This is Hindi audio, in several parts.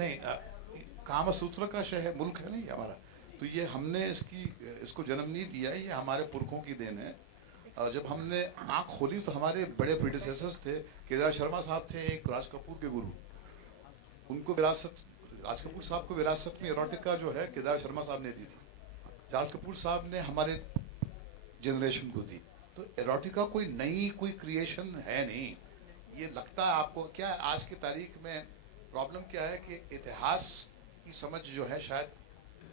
नहीं, कामसूत्र का शहर मुल्क है नहीं हमारा, तो ये हमने इसको जन्म नहीं दिया, ये हमारे पुरखों की देन है। और जब हमने आंख खोली तो हमारे बड़े प्रीडिसेसर्स थे, केदार शर्मा साहब थे एक राज कपूर के गुरु, उनको विरासत, राज कपूर साहब को विरासत में एरोटिका जो है केदार शर्मा साहब ने दी थी, राज कपूर साहब ने हमारे जनरेशन को दी। तो एरोटिका कोई नई कोई क्रिएशन है नहीं। ये लगता है आपको क्या, आज की तारीख में प्रॉब्लम क्या है कि इतिहास की समझ जो है शायद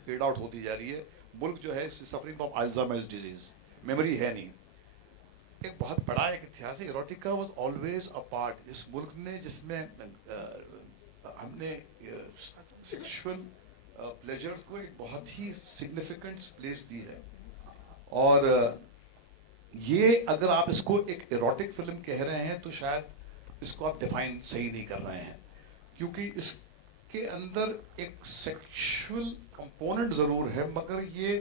फेड आउट होती जा रही है। मुल्क जो है suffering from Alzheimer's disease, memory है नहीं। एक बहुत बड़ा एक इतिहास है, erotica was always a part इस मुल्क ने, जिसमें हमने सेक्सुअल प्लेजर को एक बहुत ही सिग्निफिकेंट प्लेस दी है। और ये अगर आप इसको एक एरोटिक फिल्म कह रहे हैं तो शायद इसको आप डिफाइन सही नहीं कर रहे हैं, क्योंकि इसके अंदर एक सेक्सुअल कंपोनेंट जरूर है, मगर ये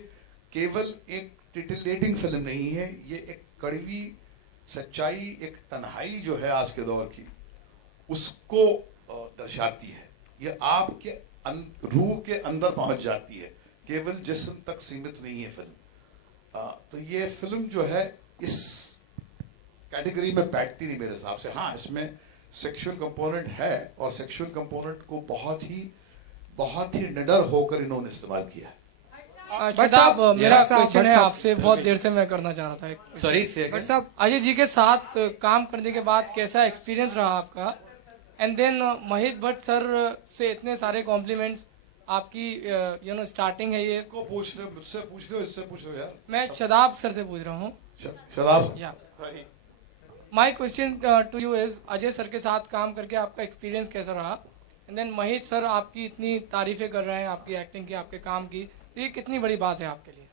केवल एक टिटिलेटिंग फिल्म नहीं है। ये एक कड़वी सच्चाई, एक तन्हाई जो है आज के दौर की, उसको दर्शाती है। ये आपके रूह के अंदर पहुंच जाती है, केवल जिस्म तक सीमित नहीं है फिल्म। तो ये फिल्म जो है इस कैटेगरी में बैठती नहीं मेरे हिसाब से। हाँ, इसमें सेक्सुअल कंपोनेंट है, और सेक्सुअल कंपोनेंट को बहुत ही निडर होकर इन्होंने इस्तेमाल किया है। साहब, मेरा क्वेश्चन है आपसे, बहुत देर से मैं करना चाह रहा था। सॉरी बट साहब, अजय जी के साथ काम करने के बाद कैसा एक्सपीरियंस रहा आपका? And then Mahesh Bhatt sir से इतने सारे कॉम्प्लीमेंट्स, आपकी स्टार्टिंग है ये। इसको पूछ रहे हो, मुझसे पूछ रहे हो, इससे पूछ रहे हो यार? मैं शदाब सर से पूछ रहा हूँ। शदाब, या my question to you is, Ajay sir के साथ काम करके आपका एक्सपीरियंस कैसा रहा? एंड देन महेश सर आपकी इतनी तारीफें कर रहे हैं आपकी एक्टिंग की, आपके काम की, तो ये कितनी बड़ी बात है आपके लिए?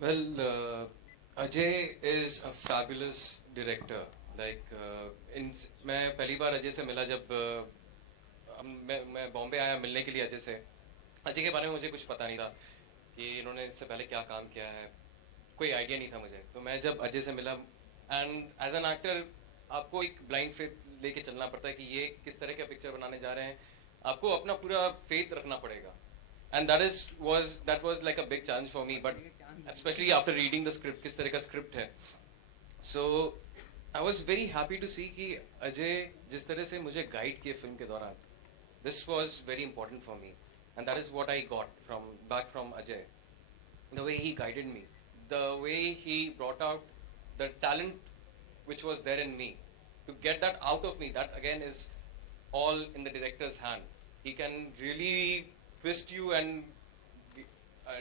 Well, Ajay is a fabulous director. मैं पहली बार अजय से मिला जब मैं बॉम्बे आया मिलने के लिए अजय से। अजय के बारे में मुझे कुछ पता नहीं था कि इन्होंने इससे पहले क्या काम किया है, कोई आइडिया नहीं था मुझे। तो मैं जब अजय से मिला, एंड एज एन एक्टर आपको एक ब्लाइंड फेथ लेके चलना पड़ता है कि ये किस तरह का पिक्चर बनाने जा रहे हैं, आपको अपना पूरा फेथ रखना पड़ेगा। And that was like a big challenge for me, but especially after reading the script, किस तरह का script है. So I was very happy to see कि अजय जिस तरह से मुझे guide किए फिल्म के दौरान, this was very important for me, and that is what I got back from Ajay. The way he guided me, the way he brought out the talent which was there in me, to get that out of me, that again is all in the director's hand. He can really twist you and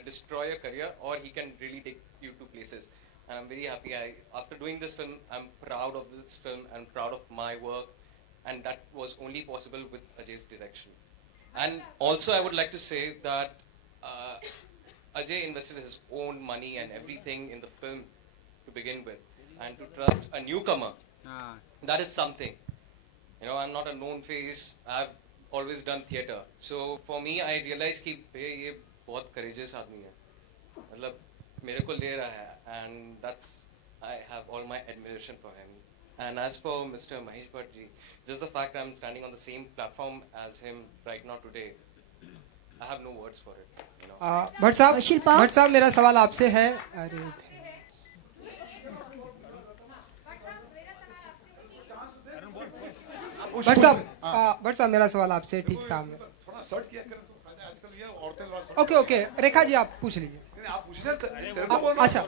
destroy your career, or he can really take you to places. And I'm very happy. After doing this film, I'm proud of this film and proud of my work, and that was only possible with Ajay's direction. And also, I would like to say that Ajay invested his own money and everything in the film to begin with, and to trust a newcomer, that is something. I'm not a known face. I've always done theatre, so for me I realized कि ये बहुत courageous आदमी है, मतलब मेरे को ले रहा है, and that's, I have all my admiration for him. And as for Mr. Mahesh Bhatt ji, just the fact I'm standing on the same platform as him right now today, I have no words for it. Bhatt साहब, मेरा सवाल आपसे है। अरे भट्ट साहब, मेरा सवाल आपसे ठीक सामने। थोड़ा सर्च किया करें तो फायदा, आजकल ये औरतें। ओके, रेखा जी आप पूछ लीजिए। आप पूछ रहे। अच्छा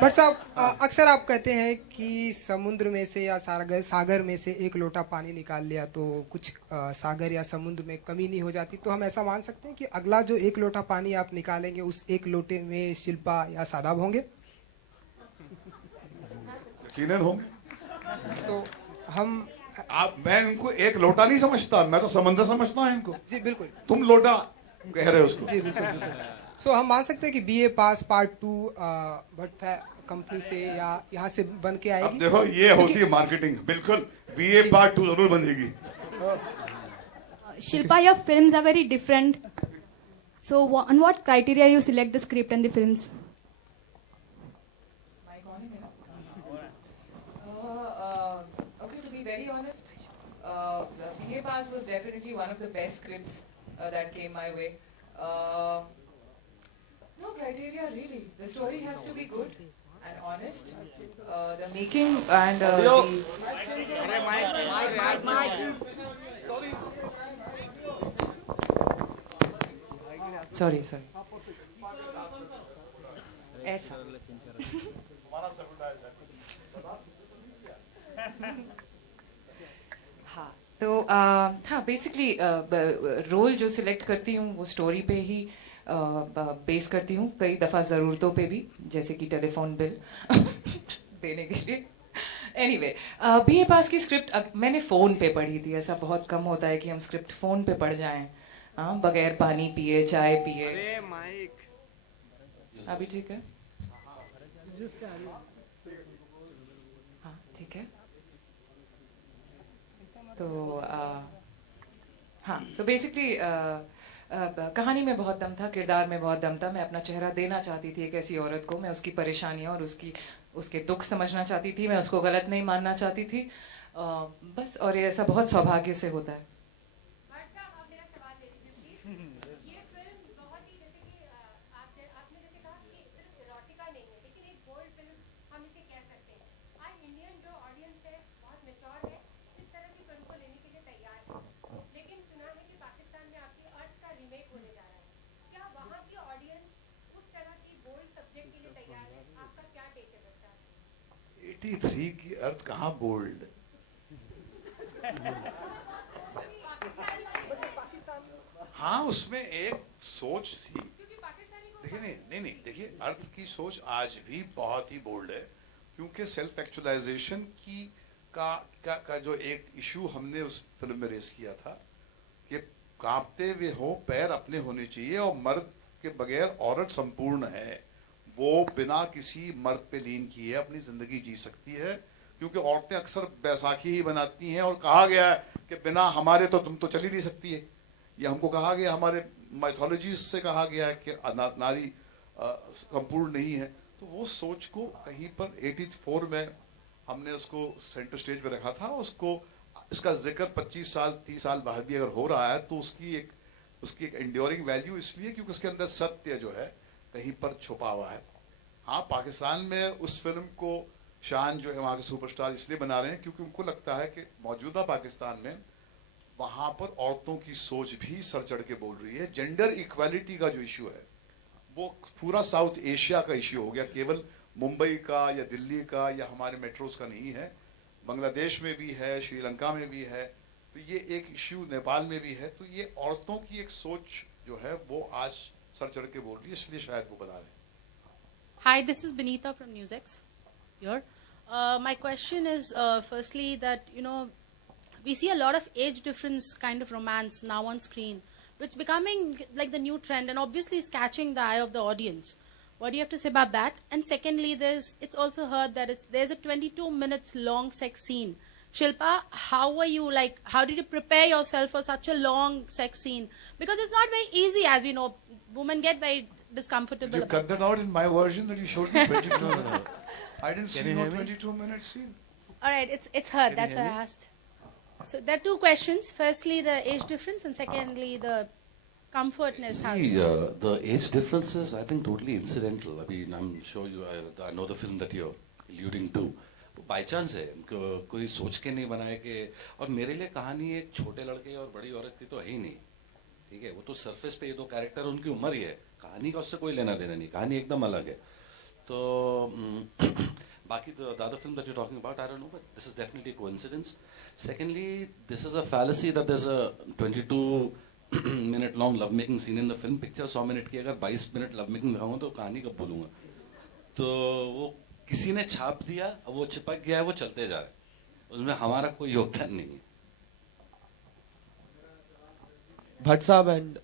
भट्ट साहब, अक्सर आप कहते हैं कि समुद्र में से या सागर में से एक लोटा पानी निकाल लिया तो कुछ सागर या समुद्र में कमी नहीं हो जाती। तो हम ऐसा मान सकते हैं कि अगला जो एक लोटा पानी आप निकालेंगे, उस एक लोटे में शिल्पा या सादाब होंगे? यकीनन होंगे। तो मैं इनको एक लोटा नहीं समझता, मैं तो समंदर समझता हूँ इनको। जी बिल्कुल। तुम लोटा कह रहे हो उसको। जी बिल्कुल। सो हम मान सकते हैं कि BA पास पार्ट 2 भट्ट कंपनी से या यहाँ से बन के आएगी? अब देखो, ये होती है मार्केटिंग। बिल्कुल BA पार्ट 2 जरूर बनेगी। Shilpa, your films are very different. So on what criteria you select the script and the films? Okay, to be very honest, BA Pass was definitely one of the best scripts that came my way. No criteria really. The story has to be good and honest. The making and Sorry. ऐसा. हाँ तो हाँ बेसिकली रोल जो सिलेक्ट करती हूँ वो स्टोरी पे ही बेस करती हूँ, कई दफ़ा ज़रूरतों पे भी, जैसे कि टेलीफोन बिल देने के लिए. एनीवे बीए पास की स्क्रिप्ट मैंने फ़ोन पे पढ़ी थी. ऐसा बहुत कम होता है कि हम स्क्रिप्ट फ़ोन पे पढ़ जाएं, हाँ, बगैर पानी पिए, चाय पिए. अभी ठीक है? हाँ ठीक है. तो हाँ, सो बेसिकली कहानी में बहुत दम था, किरदार में बहुत दम था. मैं अपना चेहरा देना चाहती थी एक ऐसी औरत को. मैं उसकी परेशानियाँ और उसके दुख समझना चाहती थी. मैं उसको गलत नहीं मानना चाहती थी. बस, और ये ऐसा बहुत सौभाग्य से होता है. थ्री की अर्थ कहाँ बोल्ड. हाँ, उसमें एक सोच थी. देखिए नहीं, देखिए अर्थ की सोच आज भी बहुत ही बोल्ड है, क्योंकि सेल्फ एक्चुअलाइजेशन का जो एक इशू हमने उस फिल्म में रेस किया था कि कांपते हुए हो पैर अपने होने चाहिए और मर्द के बगैर औरत संपूर्ण है. वो बिना किसी मर्द पे लीन किए अपनी जिंदगी जी सकती है, क्योंकि औरतें अक्सर बैसाखी ही बनाती हैं. और कहा गया है कि बिना हमारे तो तुम तो चल ही नहीं सकती है. ये हमको कहा गया, हमारे माइथोलॉजी से कहा गया है कि नारी संपूर्ण नहीं है. तो वो सोच को कहीं पर 84 में हमने उसको सेंटर स्टेज पे रखा था. इसका जिक्र 25 साल 30 साल बाद भी अगर हो रहा है तो उसकी एक एंड्योरिंग वैल्यू इसलिए क्योंकि उसके अंदर सत्य जो है कहीं पर छुपा हुआ है. हाँ, पाकिस्तान में उस फिल्म को शान जो है वहाँ के सुपरस्टार इसलिए बना रहे हैं क्योंकि उनको लगता है कि मौजूदा पाकिस्तान में वहाँ पर औरतों की सोच भी सर चढ़ के बोल रही है. जेंडर इक्वालिटी का जो इश्यू है वो पूरा साउथ एशिया का इश्यू हो गया, केवल मुंबई का या दिल्ली का या हमारे मेट्रोज का नहीं है. बांग्लादेश में भी है, श्रीलंका में भी है, तो ये एक इश्यू नेपाल में भी है. तो ये औरतों की एक सोच जो है वो आज सर चढ़ के बोल रही है, इसलिए शायद वो बना रहे हैं. Hi, this is Benita from NewsX here. My question is, firstly, that, we see a lot of age difference kind of romance now on screen, which becoming like the new trend and obviously is catching the eye of the audience. What do you have to say about that? And secondly, it's also heard that there's a 22 minutes long sex scene. Shilpa, how did you prepare yourself for such a long sex scene? Because it's not very easy, as we know. Women get very discomfortable. Did you cut that out in my version that you showed me 22 minutes? I didn't see no 22 minute scene. All right, it's heard. That's why I asked. So there are two questions. Firstly, the age difference, and secondly, the comfortness. See, the age difference is, I think, totally incidental. I mean, I'm sure I know the film that you're alluding to. By chance है, कोई सोच के नहीं बनाए कि, और मेरे लिए कहानी एक छोटे लड़के और बड़ी औरत की तो है ही नहीं. ठीक है, वो तो सरफेस पे ये दो कैरेक्टर उनकी उम्र ही है, कहानी का उससे कोई लेना देना नहीं, कहानी एकदम अलग है. तो बाकी the other film that you're talking about, I don't know, but this is definitely a coincidence. Secondly, this is a fallacy that there's a 22 minute long love making scene in the film. Picture 100 minute की अगर 22 minute love making दिखाऊंगा तो कहानी कब बोलूँगा. तो वो किसी ने छाप दिया, अब वो चिपक गया है, वो चलते जा रहा है, उसमें हमारा कोई योगदान नहीं है. Bhatt Saab and